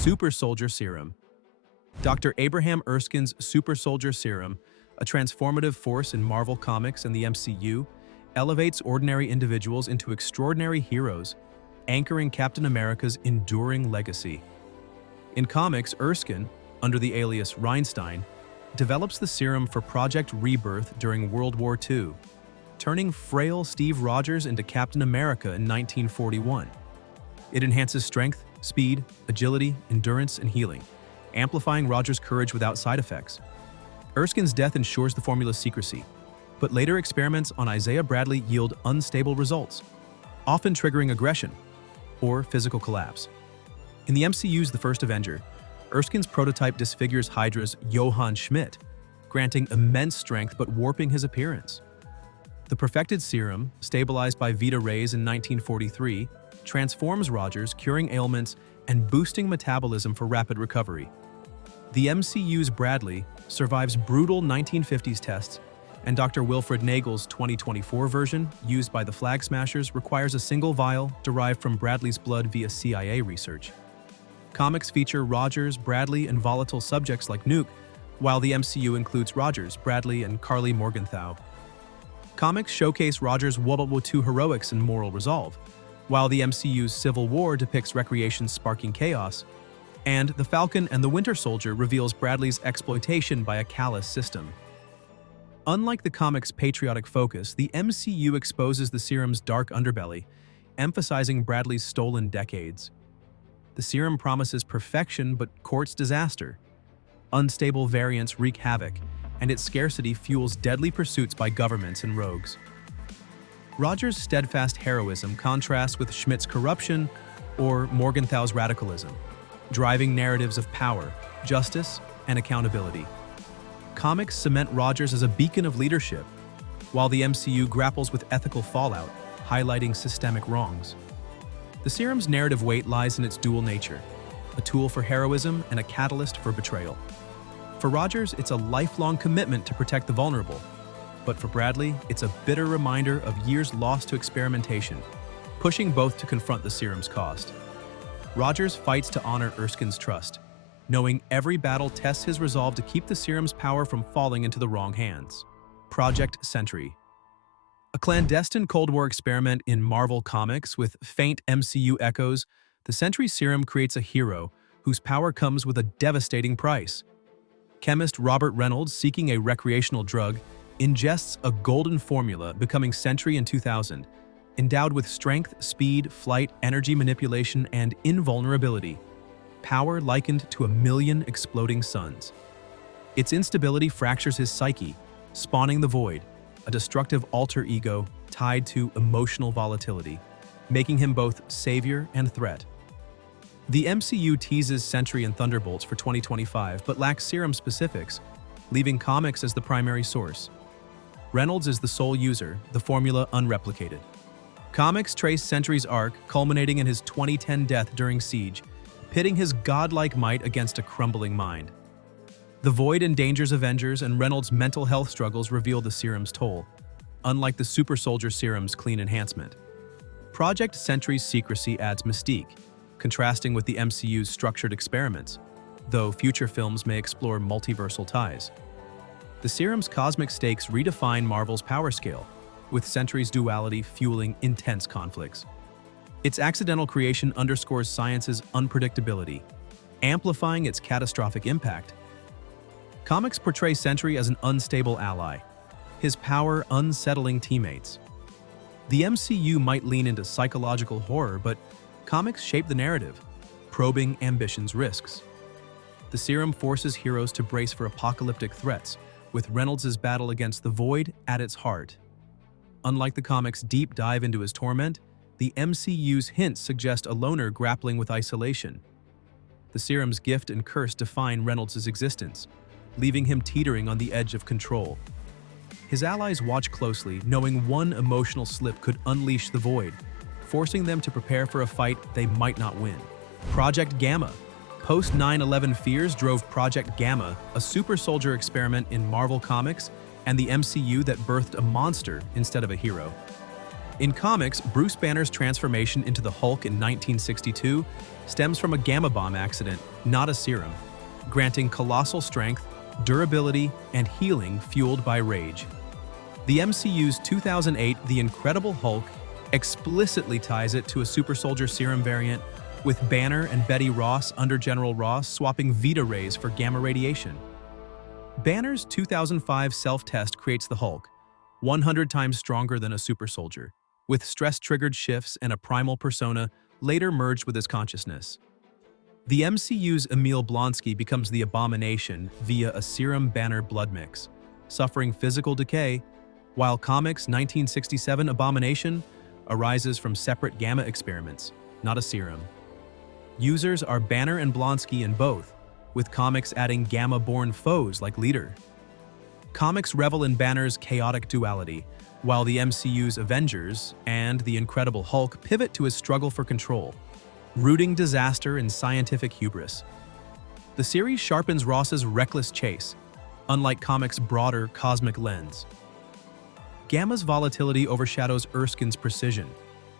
Super Soldier Serum. Dr. Abraham Erskine's Super Soldier Serum, a transformative force in Marvel Comics and the MCU, elevates ordinary individuals into extraordinary heroes, anchoring Captain America's enduring legacy. In comics, Erskine, under the alias Reinstein, develops the serum for Project Rebirth during World War II, turning frail Steve Rogers into Captain America in 1941. It enhances strength, speed, agility, endurance, and healing, amplifying Rogers' courage without side effects. Erskine's death ensures the formula's secrecy, but later experiments on Isaiah Bradley yield unstable results, often triggering aggression or physical collapse. In the MCU's The First Avenger, Erskine's prototype disfigures Hydra's Johann Schmidt, granting immense strength but warping his appearance. The perfected serum, stabilized by Vita Rays in 1943, transforms Rogers, curing ailments and boosting metabolism for rapid recovery. The MCU's Bradley survives brutal 1950s tests, and Dr. Wilfred Nagel's 2024 version, used by the Flag Smashers, requires a single vial derived from Bradley's blood via CIA research. Comics feature Rogers, Bradley, and volatile subjects like Nuke, while the MCU includes Rogers, Bradley, and Carly Morgenthau. Comics showcase Rogers' World War II heroics and moral resolve, while the MCU's Civil War depicts recreation sparking chaos, and The Falcon and the Winter Soldier reveals Bradley's exploitation by a callous system. Unlike the comics' patriotic focus, the MCU exposes the serum's dark underbelly, emphasizing Bradley's stolen decades. The serum promises perfection but courts disaster. Unstable variants wreak havoc, and its scarcity fuels deadly pursuits by governments and rogues. Rogers' steadfast heroism contrasts with Schmidt's corruption or Morgenthau's radicalism, driving narratives of power, justice, and accountability. Comics cement Rogers as a beacon of leadership, while the MCU grapples with ethical fallout, highlighting systemic wrongs. The serum's narrative weight lies in its dual nature, a tool for heroism and a catalyst for betrayal. For Rogers, it's a lifelong commitment to protect the vulnerable, but for Bradley, it's a bitter reminder of years lost to experimentation, pushing both to confront the serum's cost. Rogers fights to honor Erskine's trust, knowing every battle tests his resolve to keep the serum's power from falling into the wrong hands. Project Sentry. A clandestine Cold War experiment in Marvel Comics with faint MCU echoes, the Sentry serum creates a hero whose power comes with a devastating price. Chemist Robert Reynolds, seeking a recreational drug, ingests a golden formula, becoming Sentry in 2000, endowed with strength, speed, flight, energy manipulation, and invulnerability, power likened to 1,000,000 exploding suns. Its instability fractures his psyche, spawning the Void, a destructive alter ego tied to emotional volatility, making him both savior and threat. The MCU teases Sentry and Thunderbolts for 2025 but lacks serum specifics, leaving comics as the primary source. Reynolds is the sole user, the formula unreplicated. Comics trace Sentry's arc, culminating in his 2010 death during Siege, pitting his godlike might against a crumbling mind. The Void endangers Avengers, and Reynolds' mental health struggles reveal the serum's toll, unlike the Super Soldier serum's clean enhancement. Project Sentry's secrecy adds mystique, contrasting with the MCU's structured experiments, though future films may explore multiversal ties. The serum's cosmic stakes redefine Marvel's power scale, with Sentry's duality fueling intense conflicts. Its accidental creation underscores science's unpredictability, amplifying its catastrophic impact. Comics portray Sentry as an unstable ally, his power unsettling teammates. The MCU might lean into psychological horror, but comics shape the narrative, probing ambition's risks. The serum forces heroes to brace for apocalyptic threats, with Reynolds' battle against the Void at its heart. Unlike the comics' deep dive into his torment, the MCU's hints suggest a loner grappling with isolation. The serum's gift and curse define Reynolds' existence, leaving him teetering on the edge of control. His allies watch closely, knowing one emotional slip could unleash the Void, forcing them to prepare for a fight they might not win. Project Gamma. Post-9/11 fears drove Project Gamma, a super soldier experiment in Marvel Comics and the MCU that birthed a monster instead of a hero. In comics, Bruce Banner's transformation into the Hulk in 1962 stems from a gamma bomb accident, not a serum, granting colossal strength, durability, and healing fueled by rage. The MCU's 2008 The Incredible Hulk explicitly ties it to a super soldier serum variant, with Banner and Betty Ross under General Ross swapping Vita rays for gamma radiation. Banner's 2005 self-test creates the Hulk, 100 times stronger than a super soldier, with stress-triggered shifts and a primal persona later merged with his consciousness. The MCU's Emil Blonsky becomes the Abomination via a Serum Banner blood mix, suffering physical decay, while comics' 1967 Abomination arises from separate gamma experiments, not a serum. Users are Banner and Blonsky in both, with comics adding gamma-born foes like Leader. Comics revel in Banner's chaotic duality, while the MCU's Avengers and The Incredible Hulk pivot to his struggle for control, rooting disaster in scientific hubris. The series sharpens Ross's reckless chase, unlike comics' broader cosmic lens. Gamma's volatility overshadows Erskine's precision,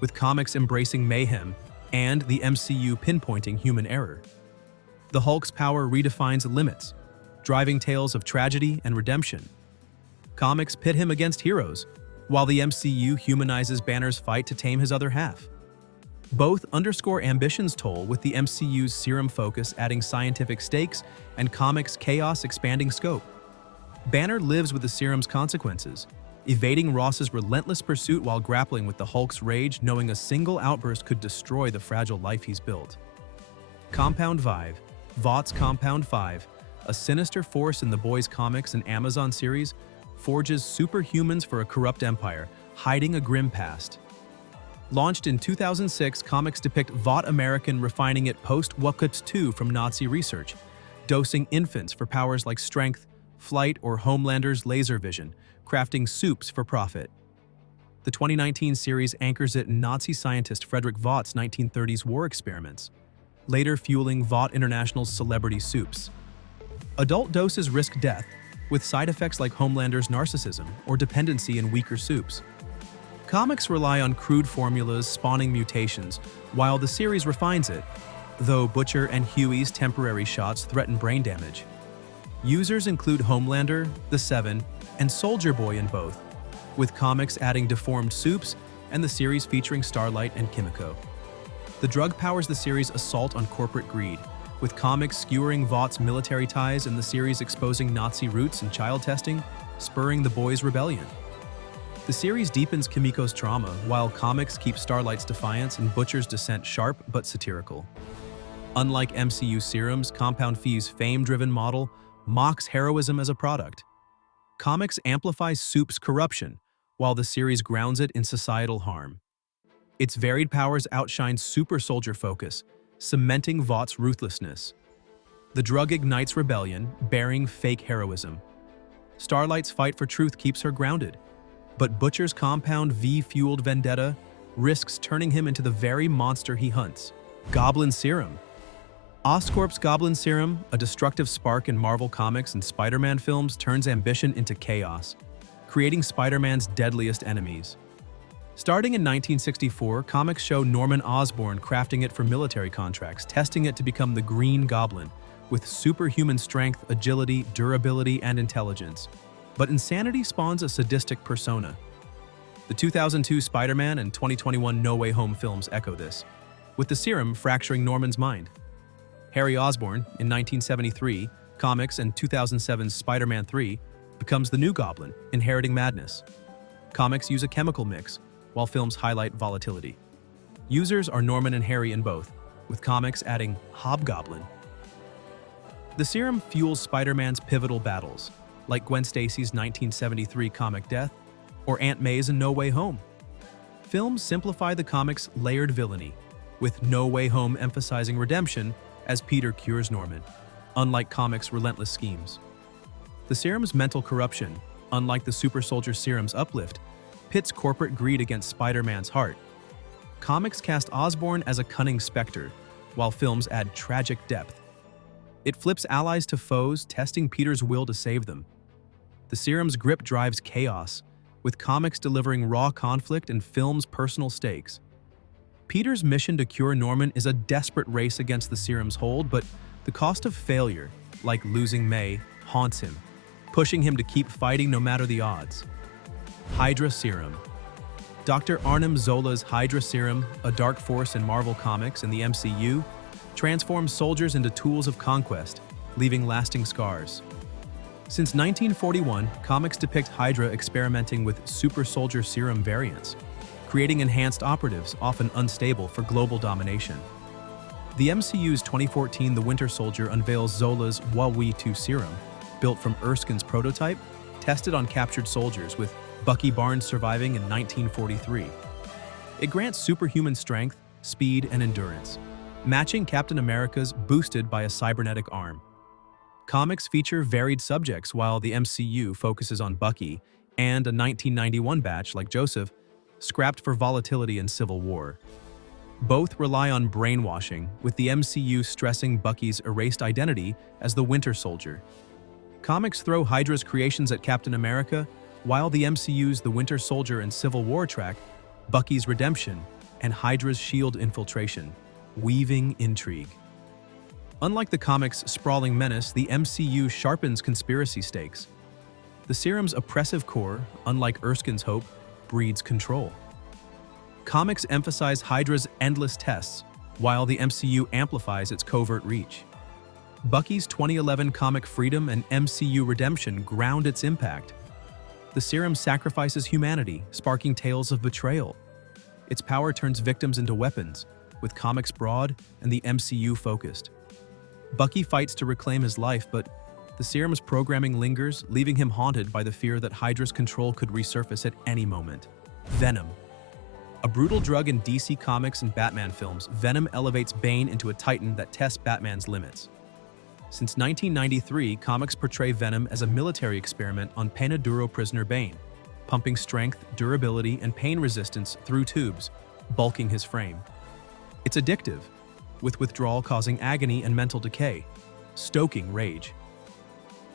with comics embracing mayhem and the MCU pinpointing human error. The Hulk's power redefines limits, driving tales of tragedy and redemption. Comics pit him against heroes, while the MCU humanizes Banner's fight to tame his other half. Both underscore ambition's toll, with the MCU's serum focus adding scientific stakes and comics' chaos expanding scope. Banner lives with the serum's consequences, evading Ross's relentless pursuit while grappling with the Hulk's rage, knowing a single outburst could destroy the fragile life he's built. Compound 5, Vought's Compound 5, a sinister force in the Boys comics and Amazon series, forges superhumans for a corrupt empire, hiding a grim past. Launched in 2006, comics depict Vought American refining it post-World War II from Nazi research, dosing infants for powers like strength, flight, or Homelander's laser vision, crafting soups for profit. The 2019 series anchors it in Nazi scientist Frederick Vaught's 1930s war experiments, later fueling Vought International's celebrity soups. Adult doses risk death, with side effects like Homelander's narcissism or dependency in weaker soups. Comics rely on crude formulas spawning mutations, while the series refines it, though Butcher and Huey's temporary shots threaten brain damage. Users include Homelander, the Seven, and Soldier Boy in both, with comics adding deformed soups and the series featuring Starlight and Kimiko. The drug powers the series' assault on corporate greed, with comics skewering Vaught's military ties and the series exposing Nazi roots and child testing, spurring the Boys' rebellion. The series deepens Kimiko's trauma, while comics keep Starlight's defiance and Butcher's dissent sharp but satirical. Unlike MCU Serums, Compound V's fame-driven model mocks heroism as a product. Comics amplify Soup's corruption, while the series grounds it in societal harm. Its varied powers outshine super soldier focus, cementing Vaught's ruthlessness. The drug ignites rebellion, bearing fake heroism. Starlight's fight for truth keeps her grounded, but Butcher's Compound V-fueled vendetta risks turning him into the very monster he hunts. Goblin Serum. Oscorp's Goblin Serum, a destructive spark in Marvel Comics and Spider-Man films, turns ambition into chaos, creating Spider-Man's deadliest enemies. Starting in 1964, comics show Norman Osborn crafting it for military contracts, testing it to become the Green Goblin, with superhuman strength, agility, durability, and intelligence. But insanity spawns a sadistic persona. The 2002 Spider-Man and 2021 No Way Home films echo this, with the serum fracturing Norman's mind. Harry Osborn, in 1973, comics, and 2007's Spider-Man 3, becomes the new Goblin, inheriting madness. Comics use a chemical mix, while films highlight volatility. Users are Norman and Harry in both, with comics adding Hobgoblin. The serum fuels Spider-Man's pivotal battles, like Gwen Stacy's 1973 comic Death, or Aunt May's in No Way Home. Films simplify the comic's layered villainy, with No Way Home emphasizing redemption as Peter cures Norman, unlike comics' relentless schemes. The serum's mental corruption, unlike the super soldier serum's uplift, pits corporate greed against Spider-Man's heart. Comics cast Osborn as a cunning specter, while films add tragic depth. It flips allies to foes, testing Peter's will to save them. The serum's grip drives chaos, with comics delivering raw conflict and films personal stakes. Peter's mission to cure Norman is a desperate race against the serum's hold, but the cost of failure, like losing May, haunts him, pushing him to keep fighting no matter the odds. Hydra Serum. Dr. Arnim Zola's Hydra Serum, a dark force in Marvel Comics and the MCU, transforms soldiers into tools of conquest, leaving lasting scars. Since 1941, comics depict Hydra experimenting with super soldier serum variants, creating enhanced operatives often unstable for global domination. The MCU's 2014 The Winter Soldier unveils Zola's WW2 serum, built from Erskine's prototype, tested on captured soldiers, with Bucky Barnes surviving in 1943. It grants superhuman strength, speed, and endurance, matching Captain America's boosted by a cybernetic arm. Comics feature varied subjects, while the MCU focuses on Bucky and a 1991 batch like Joseph, scrapped for volatility in Civil War. Both rely on brainwashing, with the MCU stressing Bucky's erased identity as the Winter Soldier. Comics throw Hydra's creations at Captain America, while the MCU's The Winter Soldier and Civil War track Bucky's redemption and Hydra's SHIELD infiltration, weaving intrigue. Unlike the comics' sprawling menace, the MCU sharpens conspiracy stakes. The serum's oppressive core, unlike Erskine's hope, breeds control. Comics emphasize Hydra's endless tests, while the MCU amplifies its covert reach. Bucky's 2011 comic Freedom and MCU Redemption ground its impact. The serum sacrifices humanity, sparking tales of betrayal. Its power turns victims into weapons, with comics broad and the MCU focused. Bucky fights to reclaim his life, but the serum's programming lingers, leaving him haunted by the fear that Hydra's control could resurface at any moment. Venom. A brutal drug in DC Comics and Batman films, Venom elevates Bane into a titan that tests Batman's limits. Since 1993, comics portray Venom as a military experiment on Penaduro prisoner Bane, pumping strength, durability, and pain resistance through tubes, bulking his frame. It's addictive, with withdrawal causing agony and mental decay, stoking rage.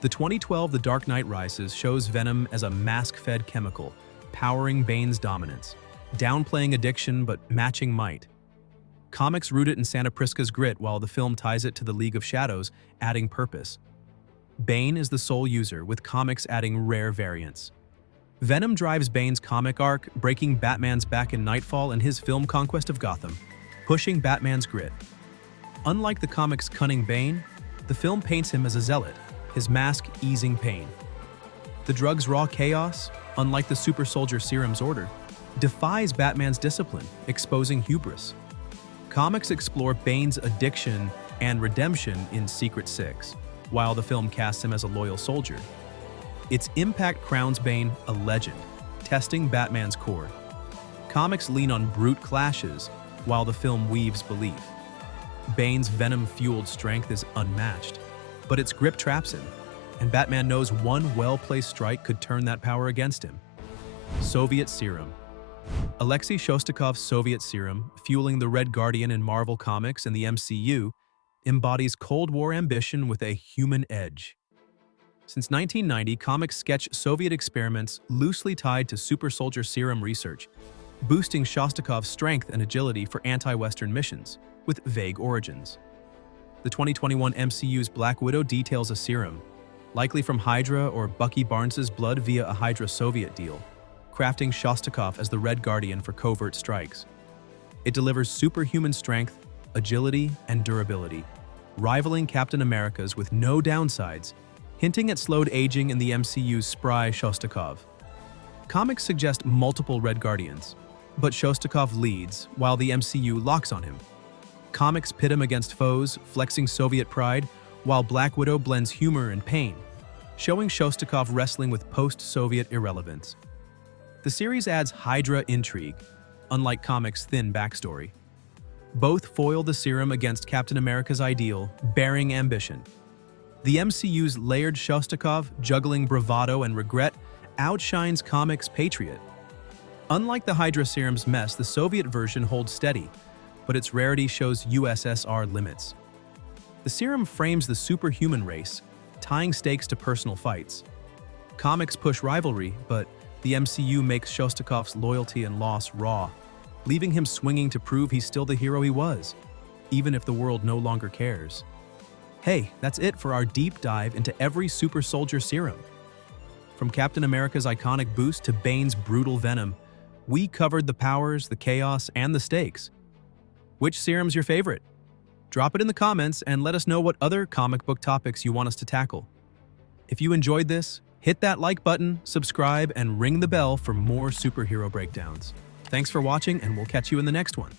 The 2012 The Dark Knight Rises shows Venom as a mask-fed chemical, powering Bane's dominance, downplaying addiction but matching might. Comics root it in Santa Prisca's grit, while the film ties it to the League of Shadows, adding purpose. Bane is the sole user, with comics adding rare variants. Venom drives Bane's comic arc, breaking Batman's back in Nightfall and his film Conquest of Gotham, pushing Batman's grit. Unlike the comic's cunning Bane, the film paints him as a zealot, his mask easing pain. The drug's raw chaos, unlike the super soldier serum's order, defies Batman's discipline, exposing hubris. Comics explore Bane's addiction and redemption in Secret Six, while the film casts him as a loyal soldier. Its impact crowns Bane a legend, testing Batman's core. Comics lean on brute clashes, while the film weaves belief. Bane's venom-fueled strength is unmatched, but its grip traps him, and Batman knows one well-placed strike could turn that power against him. Soviet Serum. Alexei Shostakov's Soviet Serum, fueling the Red Guardian in Marvel Comics and the MCU, embodies Cold War ambition with a human edge. Since 1990, comics sketch Soviet experiments loosely tied to super soldier serum research, boosting Shostakov's strength and agility for anti-Western missions, with vague origins. The 2021 MCU's Black Widow details a serum, likely from Hydra or Bucky Barnes's blood via a Hydra Soviet deal, crafting Shostakov as the Red Guardian for covert strikes. It delivers superhuman strength, agility, and durability, rivaling Captain America's with no downsides, hinting at slowed aging in the MCU's spry Shostakov. Comics suggest multiple Red Guardians, but Shostakov leads while the MCU locks on him. Comics pit him against foes, flexing Soviet pride, while Black Widow blends humor and pain, showing Shostakov wrestling with post-Soviet irrelevance. The series adds Hydra intrigue, unlike comics' thin backstory. Both foil the serum against Captain America's ideal, bearing ambition. The MCU's layered Shostakov, juggling bravado and regret, outshines comics' patriot. Unlike the Hydra serum's mess, the Soviet version holds steady, but its rarity shows USSR limits. The serum frames the superhuman race, tying stakes to personal fights. Comics push rivalry, but The MCU makes Shostakov's loyalty and loss raw, leaving him swinging to prove he's still the hero he was, even if the world no longer cares. Hey, that's it for our deep dive into every super soldier serum. From Captain America's iconic boost to Bane's brutal venom, we covered the powers, the chaos, and the stakes. Which serum's your favorite? Drop it in the comments and let us know what other comic book topics you want us to tackle. If you enjoyed this, hit that like button, subscribe, and ring the bell for more superhero breakdowns. Thanks for watching, and we'll catch you in the next one.